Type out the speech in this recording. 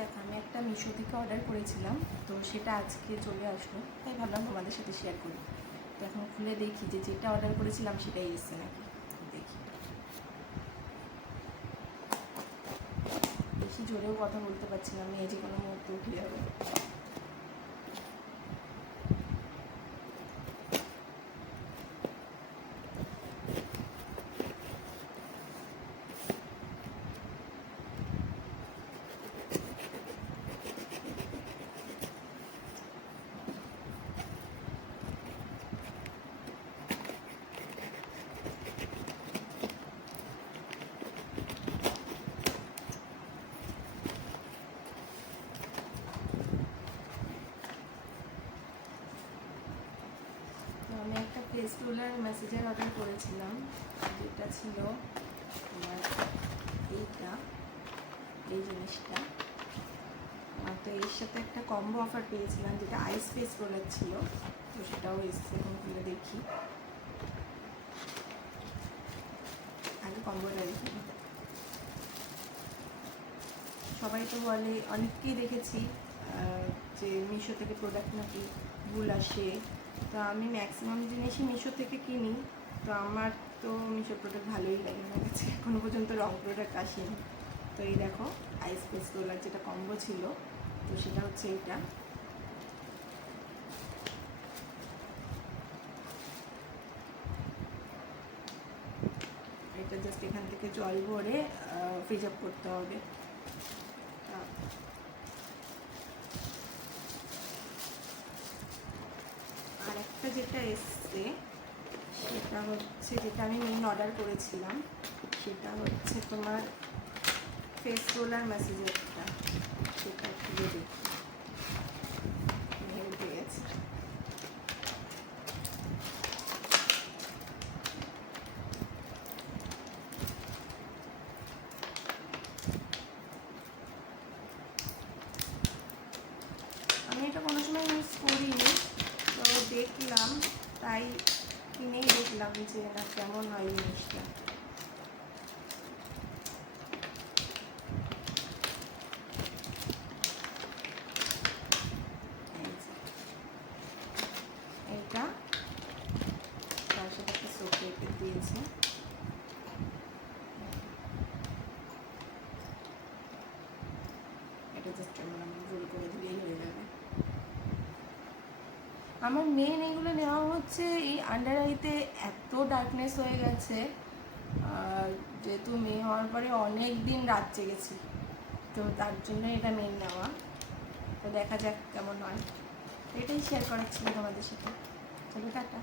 দেখো আমি একটা মিশো থেকে অর্ডার করেছিলাম, তো সেটা আজকে চলে আসলো, তাই ভাবলাম তোমাদের সাথে শেয়ার করি। তো এখন খুলে দেখি যে যেটা অর্ডার করেছিলাম সেটাই এসছে নাকি। দেখি, বেশি জোরেও কথা বলতে পারছিলাম, মেয়ে যে কোনো মুহূর্তে উঠে যাবে। আমি একটা ফেস রোলার মেসেজের অর্ডার করেছিলাম, যেটা ছিল তোমার এইটা, এই জিনিসটা। তো এর সাথে একটা কম্বো অফার পেয়েছিলাম, যেটা আইস ফেস রোলার ছিল, তো সেটাও এসছে। এখন খুলে দেখি, আগে কম্বোটা দেখি। সবাই তো বলে, অনেককেই দেখেছি যে মিশো থেকে প্রোডাক্ট নাকি ভুল আসে। তো আমি ম্যাক্সিমাম জিনিসই মিশো থেকে কিনি, তো আমার তো মিশো প্রোডাক্ট ভালোই লাগে। আমার কাছে এখনো পর্যন্ত রং প্রোডাক্ট আসেনি। তো এই দেখো, আইস ফেস রোলার যেটা কম্বো ছিল, তো সেটা হচ্ছে এইটা। এটা জাস্ট এখান থেকে জল ভরে ফ্রিজ আপ করতে হবে। আর একটা যেটা এসছে সেটা হচ্ছে, যেটা আমি মেইন অর্ডার করেছিলাম, সেটা হচ্ছে তোমার ফেস রোলার মেসেজেরটা। সেটা খুলে দেখি, উঠে গেছে। আমি এটা কোনো সময় ইউজ করিনি, তো দেখলাম, তাই কিনেই দেখলাম যে না কেমন হয় জিনিসটা। এইটা তার সাথে একটা সোপ প্যাকেট দিয়েছে। এটা জাস্ট রোল করে দিলেই হয়ে যাবে। আমার মেন এগুলো নেওয়া হচ্ছে, এই আন্ডার আইতে এত ডার্কনেস হয়ে গেছে, যেহেতু মেয়ে হওয়ার পরে অনেক দিন রাত জেগেছি, তো তার জন্য এটা মেন নেওয়া। তো দেখা যাক কেমন হয়, এটাই শেয়ার করার ছিল তোমাদের সাথে। চলো টাটা।